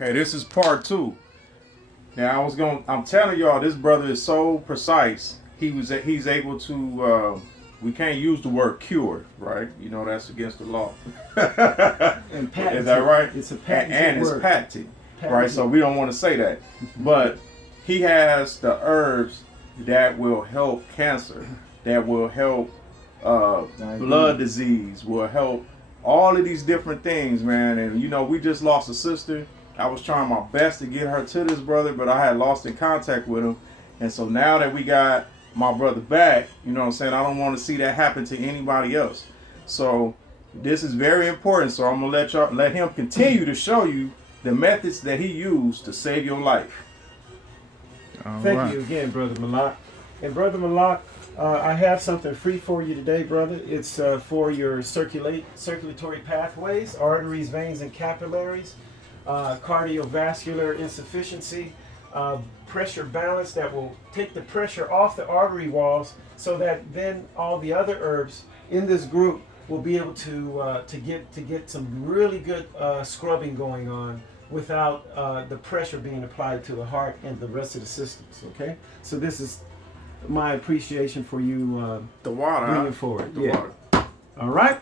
Okay, this is part two. Now I'm telling y'all, this brother is so precise. He's able to. We can't use the word cured, right? You know that's against the law. And patented. Is that right? It's a patented and word. It's patented, right? So we don't want to say that, but he has the herbs that will help cancer, that will help blood disease, will help all of these different things, man. And you know, we just lost a sister. I was trying my best to get her to this brother, but I had lost in contact with him. And so now that we got my brother back, you know what I'm saying, I don't want to see that happen to anybody else. So this is very important. So I'm gonna let him continue to show you the methods that he used to save your life. Thank you again, Brother Malak. And Brother Malak, I have something free for you today, brother. It's for your circulatory pathways, arteries, veins, and capillaries, cardiovascular insufficiency, pressure balance that will take the pressure off the artery walls so that then all the other herbs in this group will be able to get some really good scrubbing going on without the pressure being applied to the heart and the rest of the systems. Okay, so this is my appreciation for you The water. bringing forward. The water. All right.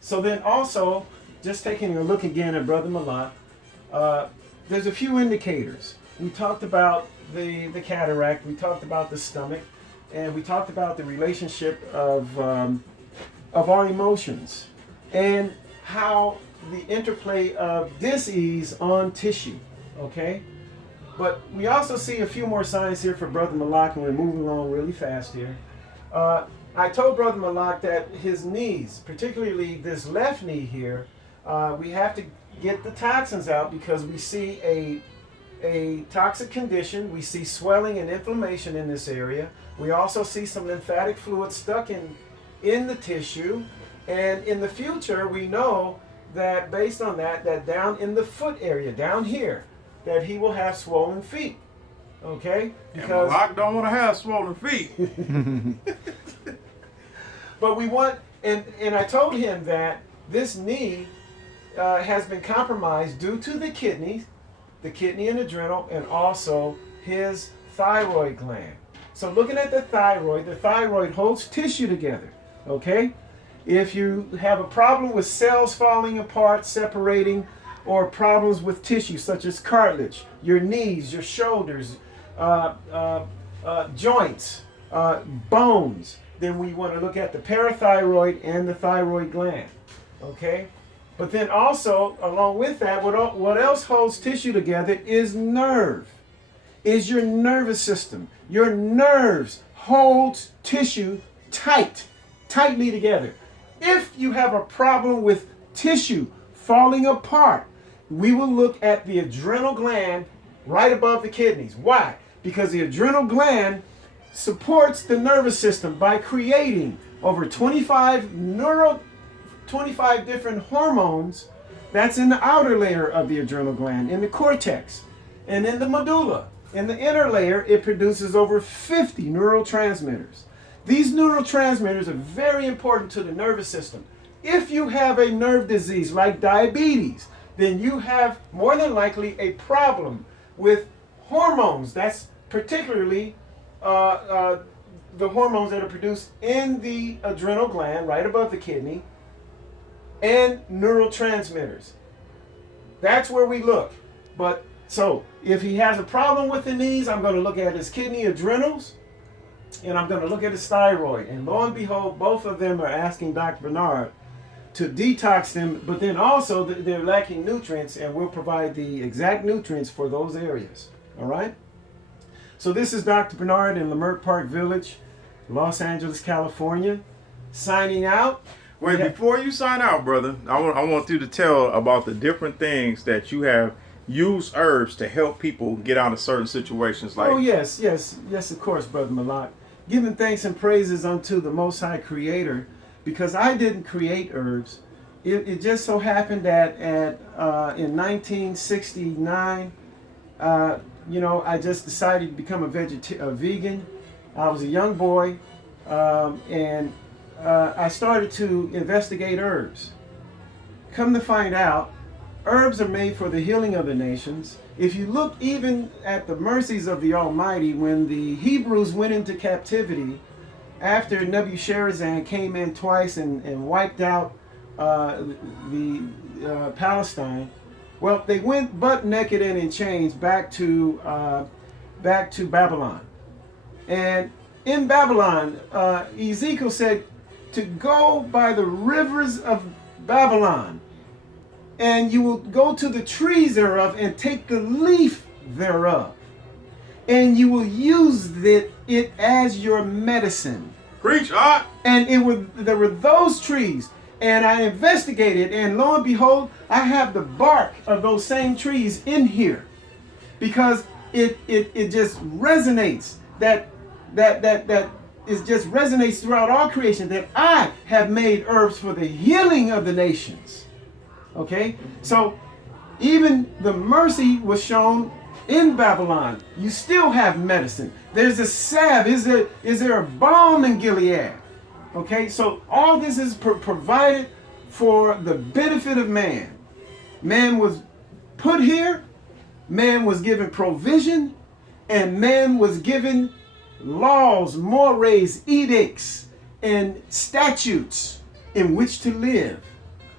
So then also, just taking a look again at Brother Malak, there's a few indicators. We talked about the cataract, we talked about the stomach, and we talked about the relationship of our emotions and how the interplay of dis-ease on tissue, okay? But we also see a few more signs here for Brother Malak, and we're moving along really fast here. I told Brother Malak that his knees, particularly this left knee here, we have to get the toxins out because we see a toxic condition. We see swelling and inflammation in this area. We also see some lymphatic fluid stuck in the tissue. And in the future, we know that based on that down in the foot area, down here, that he will have swollen feet. Okay? Because Malak don't want to have swollen feet. But we want, and I told him that this knee has been compromised due to the kidney and adrenal, and also his thyroid gland. So looking at the thyroid holds tissue together, okay? If you have a problem with cells falling apart, separating, or problems with tissue such as cartilage, your knees, your shoulders, joints, bones, then we want to look at the parathyroid and the thyroid gland, okay? But then also, along with that, what else holds tissue together is nerve, is your nervous system. Your nerves hold tissue tightly together. If you have a problem with tissue falling apart, we will look at the adrenal gland right above the kidneys. Why? Because the adrenal gland supports the nervous system by creating over 25 different hormones that's in the outer layer of the adrenal gland, in the cortex, and in the medulla. In the inner layer, it produces over 50 neurotransmitters. These neurotransmitters are very important to the nervous system. If you have a nerve disease like diabetes, then you have more than likely a problem with hormones. That's particularly the hormones that are produced in the adrenal gland, right above the kidney, and neurotransmitters. That's where we look. But so if he has a problem with the knees, I'm going to look at his kidney adrenals, and I'm going to look at his thyroid. And lo and behold, both of them are asking Dr. Bernard to detox them, but then also they're lacking nutrients, and we'll provide the exact nutrients for those areas. All right? So this is Dr. Bernard in Leimert Park Village, Los Angeles, California, signing out. Wait, before you sign out, brother, I want you to tell about the different things that you have used herbs to help people get out of certain situations. Like, oh, yes, of course, Brother Malak. Giving thanks and praises unto the Most High Creator, because I didn't create herbs. It just so happened that in 1969, I just decided to become a vegan. I was a young boy, and I started to investigate herbs. Come to find out, herbs are made for the healing of the nations. If you look even at the mercies of the Almighty, when the Hebrews went into captivity, after Nebuchadnezzar came in twice and wiped out Palestine, well, they went butt naked and in chains back to Babylon. And in Babylon, Ezekiel said to go by the rivers of Babylon, and you will go to the trees thereof and take the leaf thereof, and you will use it as your medicine. Preach, Art. And there were those trees, and I investigated, and lo and behold, I have the bark of those same trees in here, because it just resonates. That it just resonates throughout all creation, that I have made herbs for the healing of the nations. Okay, so even the mercy was shown in Babylon. You still have medicine. There's a salve. Is there a balm in Gilead? Okay, so all this is provided for the benefit of man. Man was put here, man was given provision, and man was given laws, mores, edicts, and statutes in which to live.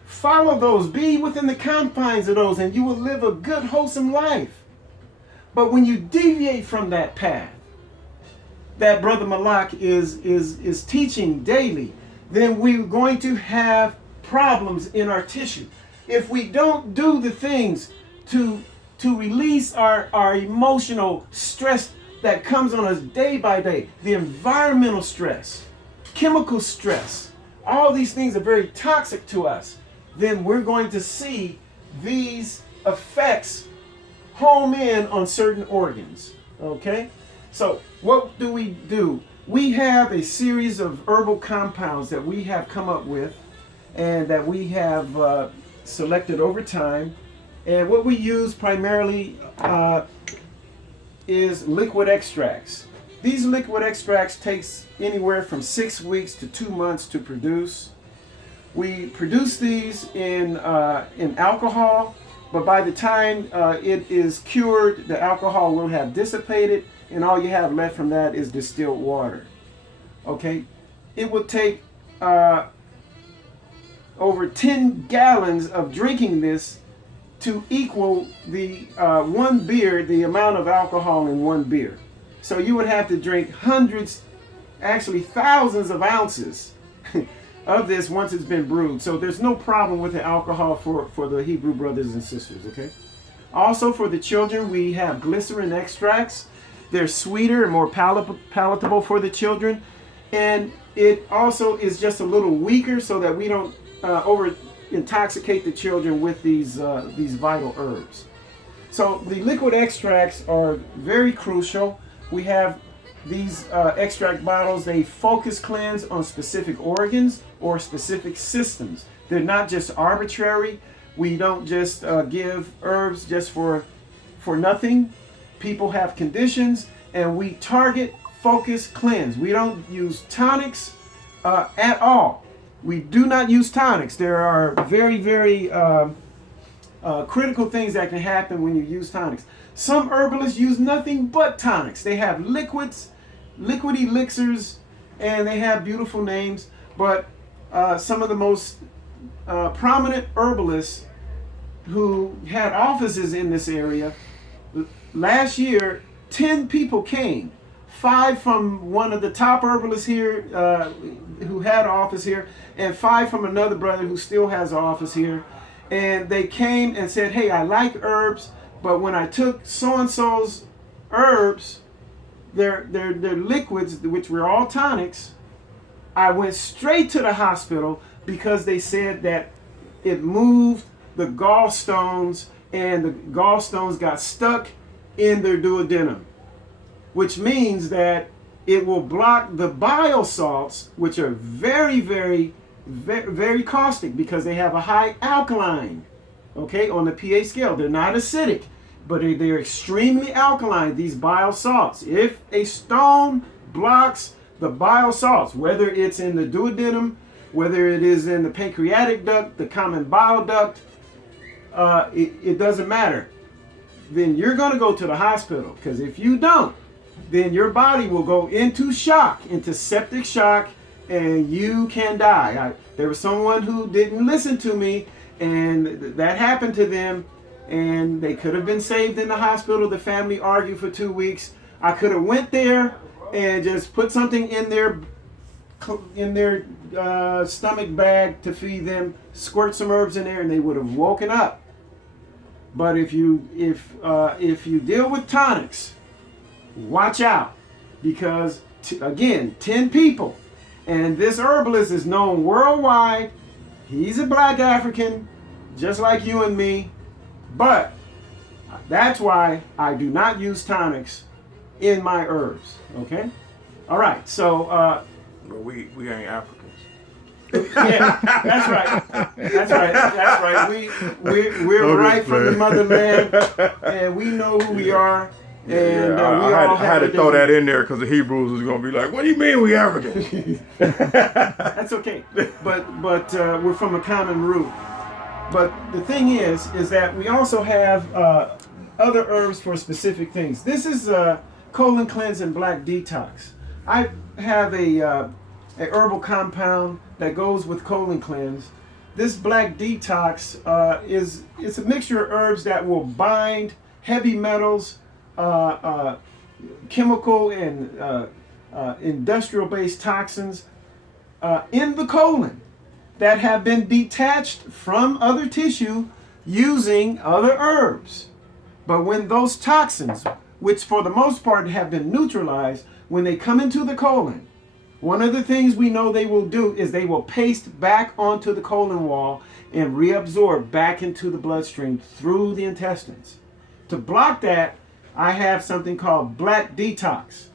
Follow those, be within the confines of those, and you will live a good, wholesome life. But when you deviate from that path that Brother Malak is teaching daily, then we're going to have problems in our tissue. If we don't do the things to release our emotional stress that comes on us day by day, the environmental stress, chemical stress, all these things are very toxic to us, then we're going to see these effects home in on certain organs. Okay? So what do? We have a series of herbal compounds that we have come up with and that we have selected over time. And what we use primarily is liquid extracts. These liquid extracts takes anywhere from 6 weeks to 2 months to produce. We produce these in alcohol, but by the time it is cured, the alcohol will have dissipated, and all you have left from that is distilled water. Okay, it will take over 10 gallons of drinking this to equal the one beer, the amount of alcohol in one beer. So you would have to drink hundreds, actually thousands of ounces of this once it's been brewed. So there's no problem with the alcohol for the Hebrew brothers and sisters, okay? Also for the children, we have glycerin extracts. They're sweeter and more palatable for the children. And it also is just a little weaker so that we don't over intoxicate the children with these vital herbs. So the liquid extracts are very crucial. We have these extract bottles. They focus cleanse on specific organs or specific systems. They're not just arbitrary. We don't just give herbs just for nothing. People have conditions, and we target, focus, cleanse. We don't use tonics at all. We do not use tonics. There are very, very critical things that can happen when you use tonics. Some herbalists use nothing but tonics. They have liquids, liquid elixirs, and they have beautiful names. But some of the most prominent herbalists who had offices in this area, last year, 10 people came. 5 from one of the top herbalists here who had an office here, and 5 from another brother who still has an office here. And they came and said, hey, I like herbs, but when I took so-and-so's herbs, their liquids, which were all tonics, I went straight to the hospital because they said that it moved the gallstones, and the gallstones got stuck in their duodenum, which means that it will block the bile salts, which are very, very, very, very caustic because they have a high alkaline, okay, on the pH scale. They're not acidic, but they're extremely alkaline, these bile salts. If a stone blocks the bile salts, whether it's in the duodenum, whether it is in the pancreatic duct, the common bile duct, it doesn't matter. Then you're going to go to the hospital, because if you don't, then your body will go into shock, into septic shock, and you can die. There was someone who didn't listen to me, and that happened to them, and they could have been saved in the hospital. The family argued for 2 weeks. I could have went there and just put something in their stomach bag to feed them, squirt some herbs in there, and they would have woken up. But if you deal with tonics, watch out, because again, 10 people, and this herbalist is known worldwide. He's a black African, just like you and me, but that's why I do not use tonics in my herbs. Okay, all right. So, but we ain't Africans. yeah, that's right. That's right. That's right. We're right from the motherland, and we know who we are. And I had to throw that in there because the Hebrews was gonna be like, "What do you mean we Africans?" That's okay, but we're from a common root. But the thing is that we also have other herbs for specific things. This is colon cleanse and black detox. I have a herbal compound that goes with colon cleanse. This black detox it's a mixture of herbs that will bind heavy metals, chemical and industrial-based toxins in the colon that have been detached from other tissue using other herbs. But when those toxins, which for the most part have been neutralized, when they come into the colon, one of the things we know they will do is they will paste back onto the colon wall and reabsorb back into the bloodstream through the intestines. To block that, I have something called black detox.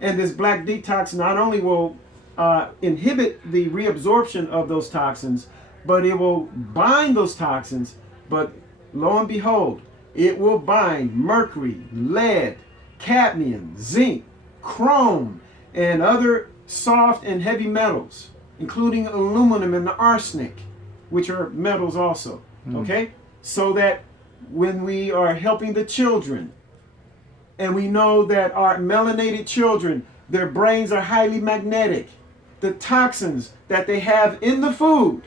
And this black detox not only will inhibit the reabsorption of those toxins, but it will bind those toxins. But lo and behold, it will bind mercury, lead, cadmium, zinc, chrome, and other soft and heavy metals, including aluminum and the arsenic, which are metals also. Okay? So that when we are helping the children, and we know that our melanated children, their brains are highly magnetic, the toxins that they have in the food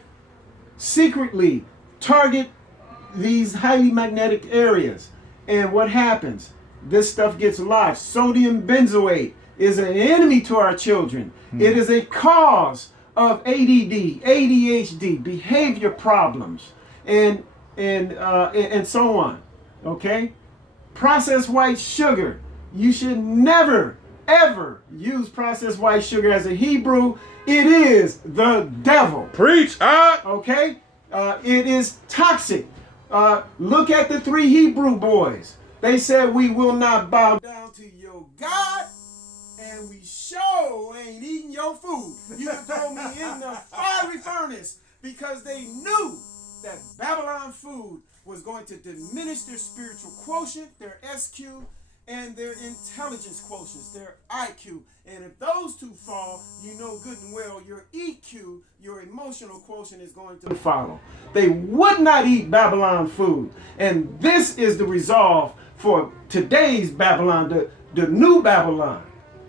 secretly target these highly magnetic areas. And what happens? This stuff gets lodged. Sodium benzoate is an enemy to our children. It is a cause of ADD, ADHD, behavior problems, and so on. Okay? Processed white sugar. You should never, ever use processed white sugar as a Hebrew. It is the devil. Preach, Okay? It is toxic. Look at the 3 Hebrew boys. They said, "We will not bow down to your God, and we sure ain't eating your food. You can throw me in the fiery furnace," because they knew that Babylon food was going to diminish their spiritual quotient, their SQ, and their intelligence quotients, their IQ. And if those two fall, you know good and well your EQ, your emotional quotient, is going to follow. They would not eat Babylon food. And this is the resolve for today's Babylon, the new Babylon,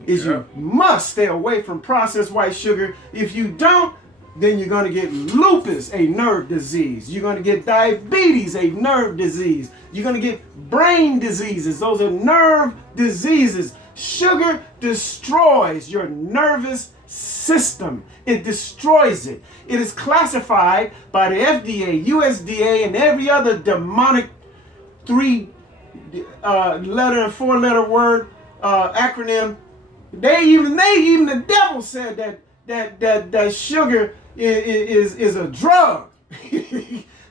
is you must stay away from processed white sugar. If you don't, then you're going to get lupus, a nerve disease. You're going to get diabetes, a nerve disease. You're going to get brain diseases. Those are nerve diseases. Sugar destroys your nervous system. It destroys it. It is classified by the FDA, USDA, and every other demonic 3-letter and 4-letter word acronym. They even the devil said that sugar is a drug.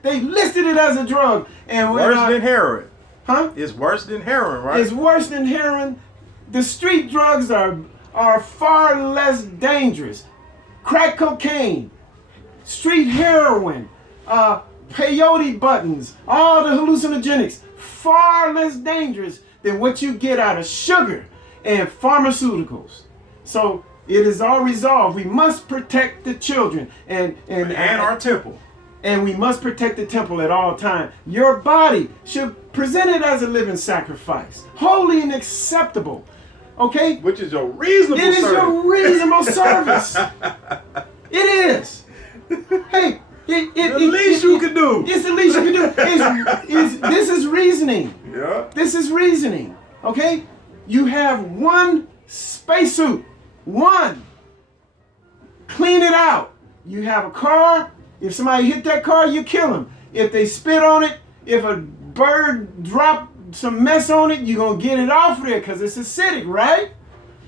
They listed it as a drug. And worse than heroin. Huh? It's worse than heroin, right? It's worse than heroin. The street drugs are far less dangerous. Crack cocaine, street heroin, peyote buttons, all the hallucinogenics, far less dangerous than what you get out of sugar and pharmaceuticals. So it is all resolved. We must protect the children and our temple. And we must protect the temple at all times. Your body should present it as a living sacrifice, holy and acceptable. Okay? Which is your reasonable It is service. your reasonable service. It is. Hey, The least you can do. It's the least you can do. This is reasoning. Yeah. This is reasoning. Okay? You have one spacesuit. One. Clean it out. You have a car. If somebody hit that car, you kill them. If they spit on it, if a bird drop some mess on it, you're going to get it off there because it's acidic, right?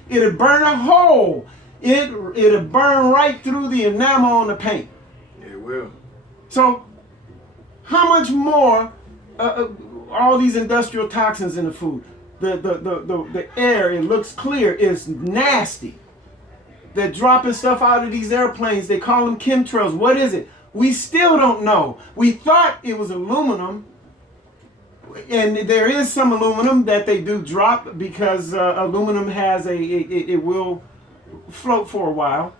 It'll burn a hole. It'll burn right through the enamel on the paint. It will. So, how much more all these industrial toxins in the food? The air, it looks clear, is nasty. They're dropping stuff out of these airplanes. They call them chemtrails. What is it? We still don't know. We thought it was aluminum. And there is some aluminum that they do drop because aluminum has it will float for a while.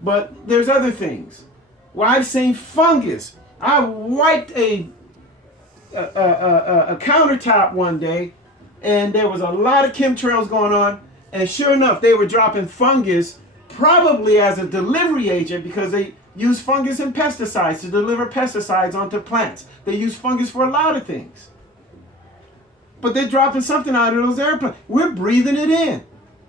But there's other things. Well, I've seen fungus. I wiped a countertop one day, and there was a lot of chemtrails going on. And sure enough, they were dropping fungus, probably as a delivery agent, because they use fungus and pesticides to deliver pesticides onto plants. They use fungus for a lot of things. But they're dropping something out of those airplanes. We're breathing it in.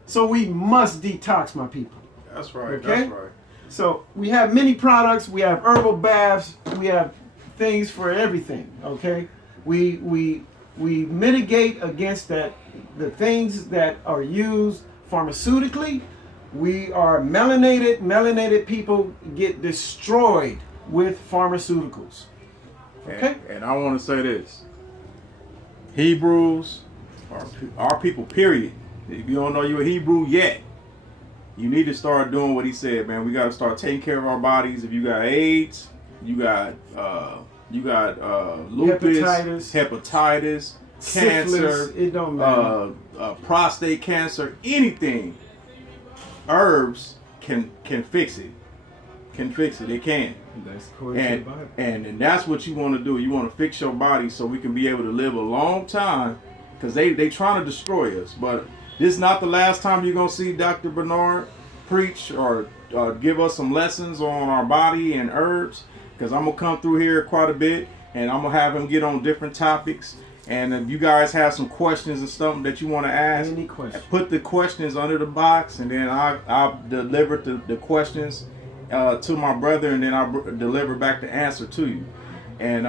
So we must detox, my people. That's right. Okay? That's right. So we have many products. We have herbal baths. We have things for everything. Okay? We mitigate against that, the things that are used pharmaceutically. We are melanated. Melanated people get destroyed with pharmaceuticals. Okay? And I want to say this. Hebrews are our people, period. If you don't know you're a Hebrew yet, you need to start doing what he said, man. We got to start taking care of our bodies. If you got AIDS, you got lupus, hepatitis, Syphilis, cancer, it don't matter. prostate cancer, anything. Herbs can fix it. Can fix it. It can. That's according to the Bible. And that's what you want to do. You want to fix your body so we can be able to live a long time, because they trying to destroy us. But this is not the last time you're going to see Dr. Bernard preach or give us some lessons on our body and herbs, because I'm going to come through here quite a bit, and I'm going to have him get on different topics. And if you guys have some questions or something that you want to ask, Any question. put the questions under the box, and then I'll deliver the questions to my brother, and then I'll deliver back the answer to you. And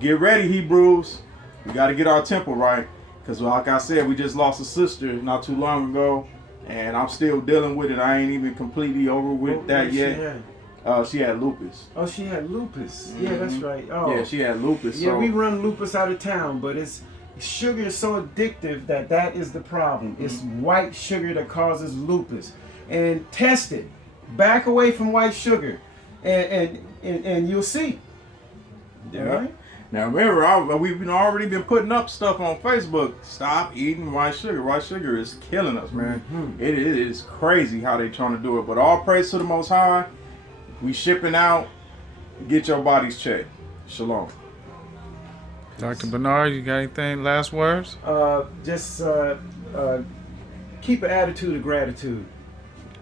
get ready, Hebrews. We got to get our temple right, because like I said, we just lost a sister not too long ago, and I'm still dealing with it. I ain't even completely over with that yet. She had lupus. Oh, she had lupus. Mm-hmm. Yeah, that's right. Oh, Yeah, she had lupus. yeah. So We run lupus out of town, but sugar is so addictive that is the problem. Mm-hmm. It's white sugar that causes lupus, and test it. Back away from white sugar, and you'll see. Yeah. Right? Now remember, we've already been putting up stuff on Facebook. Stop eating white sugar. White sugar is killing us, man. Mm-hmm. It is crazy how they trying to do it. But all praise to the Most High. We shipping out. Get your bodies checked. Shalom. Dr. Bernard, you got anything? Last words? Just keep an attitude of gratitude,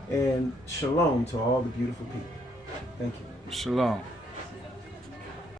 and shalom to all the beautiful people. Thank you. Shalom.